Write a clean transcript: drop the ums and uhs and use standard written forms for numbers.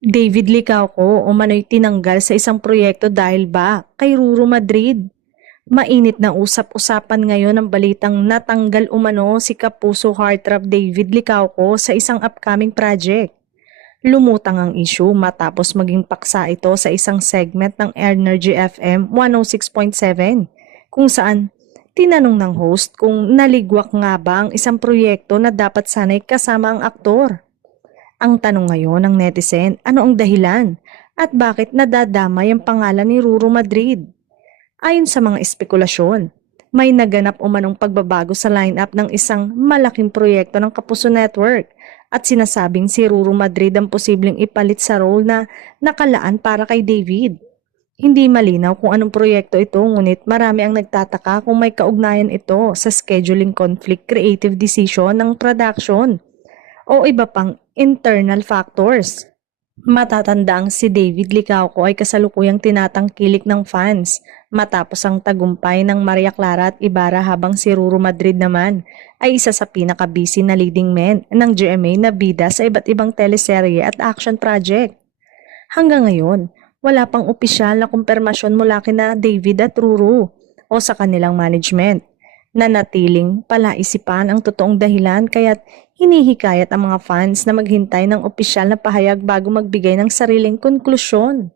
David Licauco umano'y tinanggal sa isang proyekto dahil ba kay Ruro Madrid. Mainit na usap-usapan ngayon ang balitang natanggal umano si Kapuso Heartthrob David Licauco sa isang upcoming project. Lumutang ang issue matapos maging paksa ito sa isang segment ng Energy FM 106.7 kung saan tinanong ng host kung naligwak nga ba ang isang proyekto na dapat sanay kasama ang aktor. Ang tanong ngayon ng netizen, ano ang dahilan at bakit nadadamay ang pangalan ni Ruro Madrid? Ayon sa mga espekulasyon, may naganap umanong pagbabago sa lineup ng isang malaking proyekto ng Kapuso Network at sinasabing si Ruro Madrid ang posibleng ipalit sa role na nakalaan para kay David. Hindi malinaw kung anong proyekto ito ngunit marami ang nagtataka kung may kaugnayan ito sa scheduling conflict, creative decision ng production o iba pang internal factors. Matatanda ang si David Licauco ay kasalukuyang tinatangkilik ng fans matapos ang tagumpay ng Maria Clara at Ibarra habang si Ruro Madrid naman ay isa sa pinaka-busy na leading men ng GMA na bida sa iba't ibang teleserye at action project. Hanggang ngayon, wala pang opisyal na kumpirmasyon mula kina David at Ruro o sa kanilang management. Nanatiling palaisipan ang totoong dahilan kaya't hinihikayat ang mga fans na maghintay ng opisyal na pahayag bago magbigay ng sariling konklusyon.